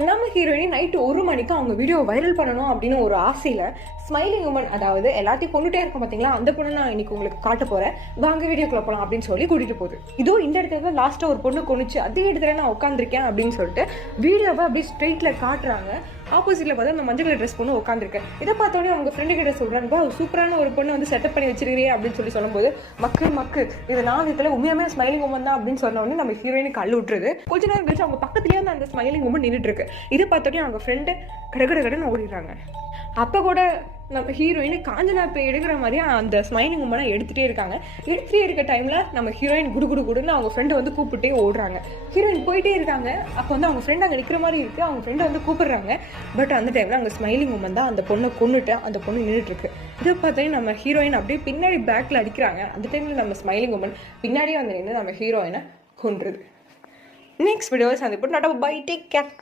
நம்ம heroine night 1 மணிக்கு அவங்க வீடியோ வைரல் பண்ணணும் அப்படின்னு ஒரு ஆசையில் ஸ்மைலிங் உமன், அதாவது எல்லாத்தையும் கொண்டுட்டே இருக்கும் பார்த்தீங்களா, அந்த பொண்ணு நான் இன்னைக்கு உங்களுக்கு காட்ட போகிறேன், வாங்க வீடியோக்குள்ள போகலாம் அப்படின்னு சொல்லி கூட்டிகிட்டு போகுது. இதோ இந்த இடத்துல லாஸ்ட்டாக ஒரு பொண்ணு கொண்டுச்சு, அதே இடத்துல நான் உட்காந்துருக்கேன் அப்படின்னு சொல்லிட்டு வீடியோவை அப்படியே ஸ்ட்ரெயிட்டில் காட்டுறாங்க. ஆப்போசிட்டில் பார்த்தா அந்த மஞ்சள் கலர் ட்ரெஸ் பொண்ணு உட்காந்துருக்கேன். இதை பார்த்தோன்னே அவங்க ஃப்ரெண்டு கிட்ட சொல்கிறாங்க, சூப்பரான ஒரு பொண்ணு வந்து செட்டப் பண்ணி வச்சிருக்கிறே அப்படின்னு சொல்லும்போது, மக்கு இது நான் இதில் உண்மையாமே ஸ்மைலிங் உமன் தான் அப்படின்னு சொன்னோடனே நம்ம ஹீரோயினுக்கு கல் விட்டுருது. கொஞ்ச நேரம் கழிச்சு அவங்க பக்கத்துலேயே வந்து அந்த ஸ்மைலிங் உமன் நின்றுட்டு இருக்கு. இதை பார்த்தோன்னே அவங்க ஃப்ரெண்டு கடகடன்னு ஓடிடுறாங்க. அப்போ கூட நம்ம ஹீரோயின் காஞ்சனா போய் எடுக்கிற மாதிரி அந்த ஸ்மைலிங் உமனை எடுத்துகிட்டே இருக்க டைமில் நம்ம ஹீரோயின் குடுன்னு அவங்க ஃப்ரெண்டை வந்து கூப்பிட்டே ஓடுறாங்க. ஹீரோயின் போயிட்டே இருக்காங்க. அப்போ வந்து அவங்க ஃப்ரெண்ட் அங்கே நிற்கிற மாதிரி இருக்குது. அவங்க ஃப்ரெண்டை வந்து கூப்பிடுறாங்க. பட் அந்த டைமில் அங்கே ஸ்மைலிங் உமன் தான் அந்த பொண்ணை கொண்டுட்டு அந்த பொண்ணு நின்றுட்டுருக்கு. இதை பார்த்தோன்னே நம்ம ஹீரோயின் அப்படியே பின்னாடி பேக்கில் அடிக்கிறாங்க. அந்த டைமில் நம்ம ஸ்மைலிங் உமன் பின்னாடியே வந்து நின்று நம்ம ஹீரோயினை கொன்றுது. நெக்ஸ்ட் வீடியோவை சந்திப்போம். Bye, take care.